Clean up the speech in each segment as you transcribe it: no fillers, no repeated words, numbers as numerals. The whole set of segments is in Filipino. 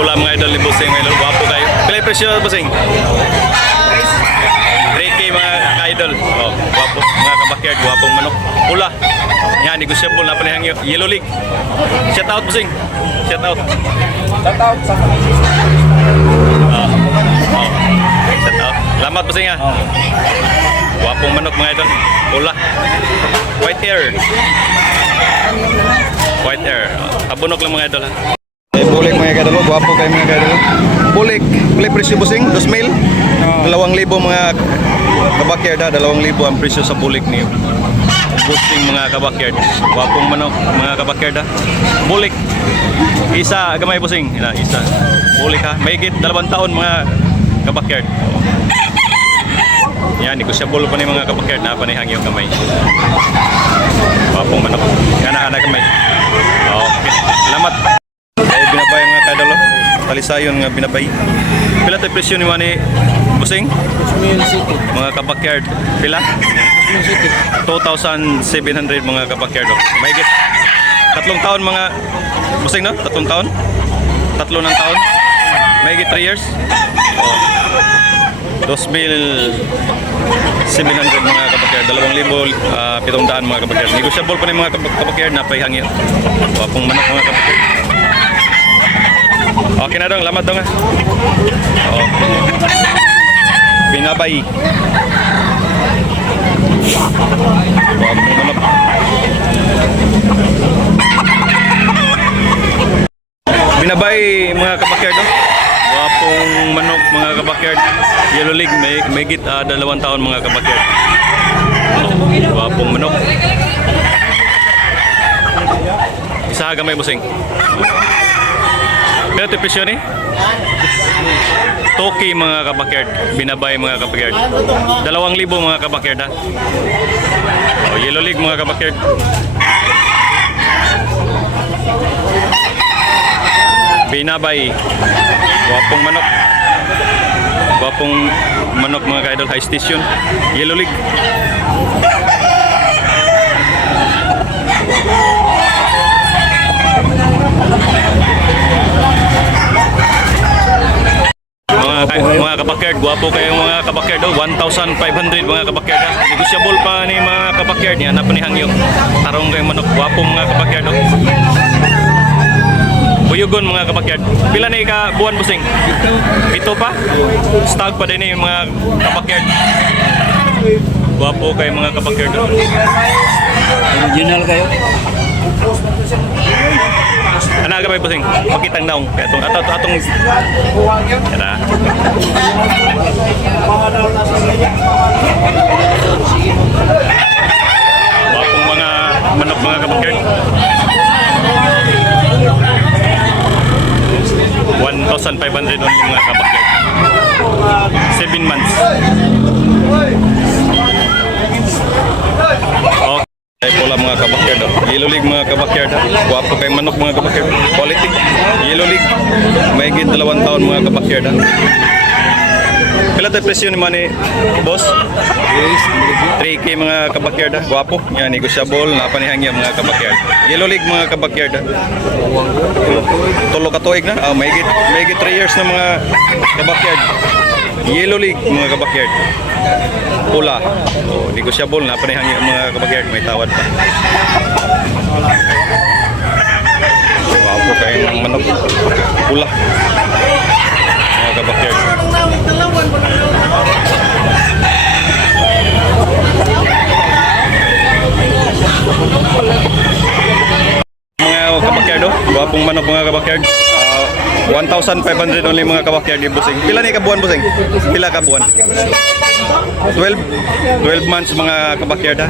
Pula mga idol ni Bossing, mga idol. Guwapo kayo. Pila yung presyo, Bossing? 3K mga ka-idol. Oh, guwapo. Mga kabakyard, guwapong manok. Pula. Yan, negosyable na panihang Yellow League. Shout out, Bossing. Shout out. Shout out sa Shout out. Salamat, Bossing, ha. Guwapong manok mga idol. Pula. White hair. White hair. Abunok lang mga idol, ha. Bulik mga kadalo, guwapo kayo mga kadalo. Bulik, presyo Bossing, 2,000. 2,000 mga kabakyard ha, 2,000 ang presyo sa bulik niyo. Bossing mga kabakyard, guwapong manok mga kabakyard ha. Bulik, isa, gamay Bossing, isa. Bulik ha, may higit 2 taon mga kabakyard. Yan, negosyable pa ni mga kabakyard na panihang yung kamay. Guwapong manok, anak-anak kamay. Okay, salamat. Binabay mga kadalo, talisayon nga binabay. Pila tayo presyo ni Mani Bossing? Mga kabakyard, pila? 2,700 mga kabakyard. Mahigit 3 taon mga Bossing, no? 3 taon? 3 ng taon? Mahigit 3 years? 2,700 mga kabakyard, 2,700 mga kabakyard. Negosyable pa ni mga kabakyard na paihangin. Wapong manok mga kabakyard. Okay na dong, lamat dong ha. Okay. Binabay. Wapong manok. Binabay mga kabakyard no? Wapong manok mga kabakyard. Yellow League, may higit 2 taon mga kabakyard. Wapong manok. Isa gamay Bossing. Pero ito presyo ni? Toki mga kabakyard, binabay mga kabakyard. 2,000 mga kabakyard ha. Yellow League mga kabakyard. Binabay. Guwapong manok. Guwapong manok mga ka-idol, high station. Yellow League. Mga kabakyard, guwapo kayo mga kabakyard. 1,500 mga kabakyard. Negosyable pa ni mga kabakyard niya. Napanihang yung tarong kayong manok. Guwapo mga kabakyard. Buyugon mga kabakyard. Pila na ka buwan Bossing? Ito pa? Stag pa din yung mga kabakyard. Guwapo kayo mga kabakyard. original kayo. Ano agad may Bossing? Pakitang daong. Kaya atong Yan Wapong mga manok mga kabakyard. 1,500 only mga kabakyard. 7 months. Okay. Ay pula mga kabakyard. Yellow League mga kabakyard. Guwapo kay manok mga kabakyard. Quality. Yellow League. May higit 2 taon mga kabakyard. Pila tayo presyo ni Mani, boss? 3K mga kabakyard. Guwapo. Yan, negosyable. Napanihangya mga kabakyard. Yellow League mga kabakyard. Tulo katuig na. May higit 3 years na mga kabakyard. Yellow League mga kabakyard. Pula. Negosyable. Napanihangya mga kabakyard. May tawad pa. Guwapo kayong manok. Pula. Mga kabakyard. Mga kabakyard, guwapong manok mga kabakyard. 1,500 only mga kabakyard yung Bossing. Pila ni kabuan Bossing? Pila kabuan? 12 months mga kabakyard ha.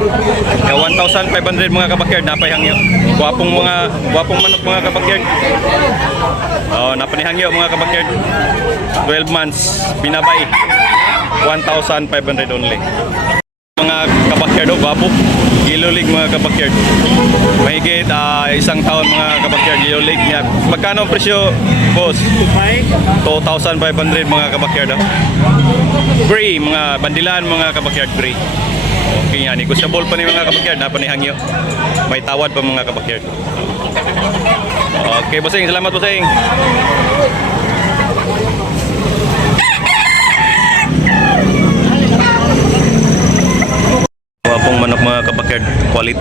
1,500 mga kabakyard napayhangyo. Guwapong manok mga kabakyard. Napanihangyo mga kabakyard. 12 months binabay. 1,500 only. Mga kabakyard guwapo. Yellow League mga kabakyard. Mahigit 1 taon mga kabakyard. Yellow League niya. Magkano ang presyo, boss? 2,500 mga kabakyard. Gray, mga bandilan mga kabakyard gray. Okay yan, negosyable pa ni mga kabakyard. Napanihangyo. May tawad pa mga kabakyard. Okay, Bossing. Salamat, Bossing.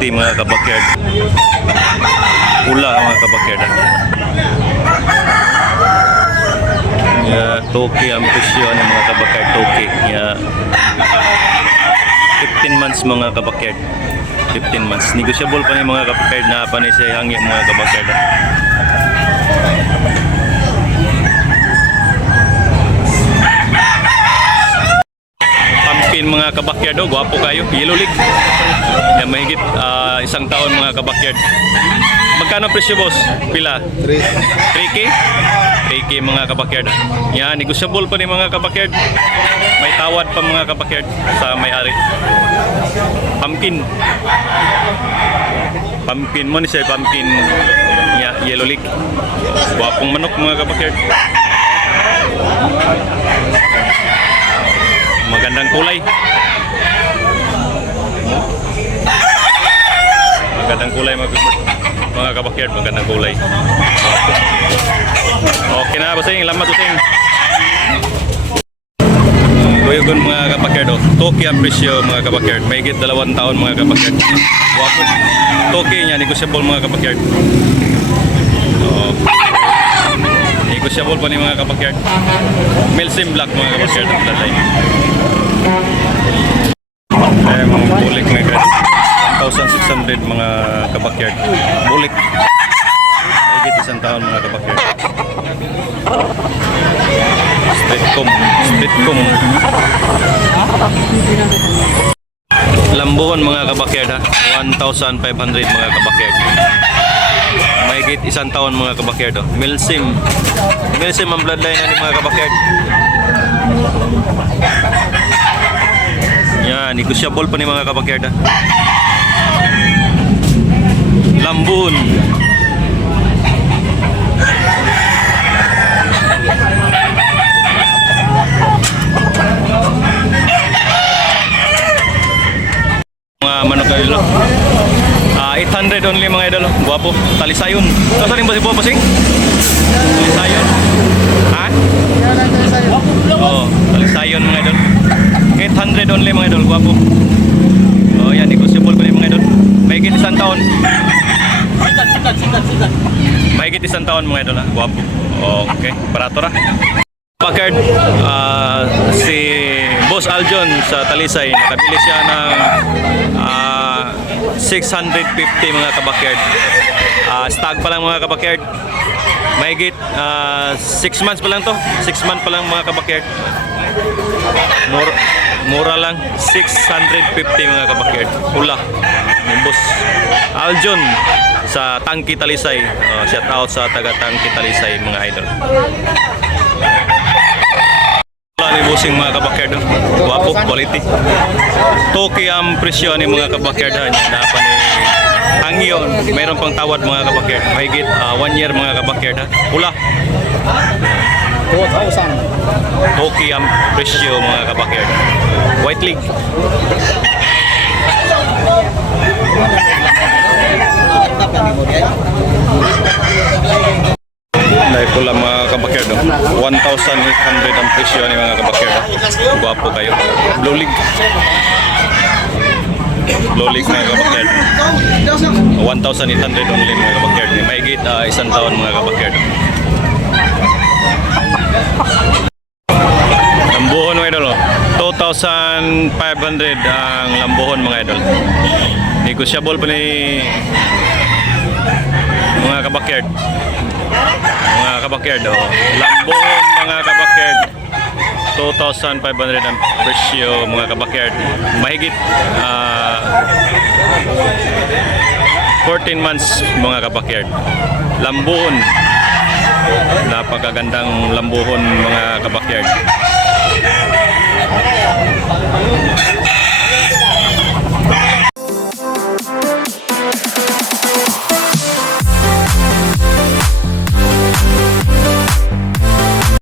quality mga kabakyard. Pula mga kabakyard. Ya, toke ang presyo ng mga kabakyard, toke. Ya, 15 months mga kabakyard. 15 months. Negotiable pa ni mga kabakyard na pa ni siya hangi mga kabakyard. Pumpkin mga kabakyard, oh, gwapo kayo. Yellow League. Yan, mahigit isang taon mga kabakyard. Magkano presyo boss? Pila? 3K? 3K mga kabakyard. Yan, negotiable pa ni mga kabakyard. May tawad pa mga kabakyard sa may-ari. Pumpkin. Pumpkin mo ni siya, pumpkin. Yeah, Yellow League. Gwapong manok mga kabakyard. Magandang kulay. Magandang kulay mga kabakyard, magandang kulay. Okay na basing, lamat using. Kuyagon mga kabakyard, oh. Toke ang presyo mga kabakyard. Mahigit 2 taon mga kabakyard. Wapo. Toke niya, negotiable mga kabakyard. Oh. Negotiable pa ni mga kabakyard. Milsim Black mga kabakyard ang tatay. Ay, mga bulik mga kabakyard. 1,600 mga kabakyard. Bulik. Mahigit isang taon mga kabakyard. Streetcom. Lambuhon mga kabakyard ha. 1,500 mga kabakyard. Mahigit isang taon mga kabakyard. Oh. Milsim ang bloodline na ni mga kabakyard. Yan, negotiable pa ni mga kabakyard ha. Lambun. Mga manok na idol. 800 only mga idol. Guwapo. Talisayon. Saan rin ba si Poposing? Talisayon. Ha? Oo. Talisayon mga idol. 800 only mga idol. Guwapo. Oh, yan. Negotiable pa rin mga idol. Mahigit isang taon. Mahigit isang taon mga idol ha. Guwapo. Okay. Barato ra. Kabakyard, si Boss Aljon sa Talisay, nakabili siya ng 650 mga kabakyard. Stag pa lang mga kabakyard. Mahigit 6 months pa lang to. 6 months pa lang mga kabakyard. Mura lang. 650 mga kabakyard. Pula. Yung Boss Aljon sa Tangki Talisay. Shout out sa taga Tangki Talisay mga idol. Wala ni busing mga kabakyard. Guwapo, quality. Toke ang presyo ni mga kabakyard. Napa ni Angyon. Mayroon pang tawad mga kabakyard. Mahigit 1 year mga kabakyard. Pula. 2,000. Toke ang presyo mga kabakyard. White League. Dahil pula mga kabakyard. 1,800 ang presyo ni mga kabakyard. Guwapo kayo. Blue League. Blue League mga kabakyard. 1,800 only mga kabakyard. Mahigit isang taon mga kabakyard. Lambuhon mga idol. 2,500 ang lambuhon mga idol. Negotiable pa ni mga kabakyard. Mga kabakyard. Lambuhon mga kabakyard. 2,500 ang presyo mga kabakyard. Mahigit 14 months mga kabakyard. Lambuhon. Napakagandang lambuhon mga kabakyard.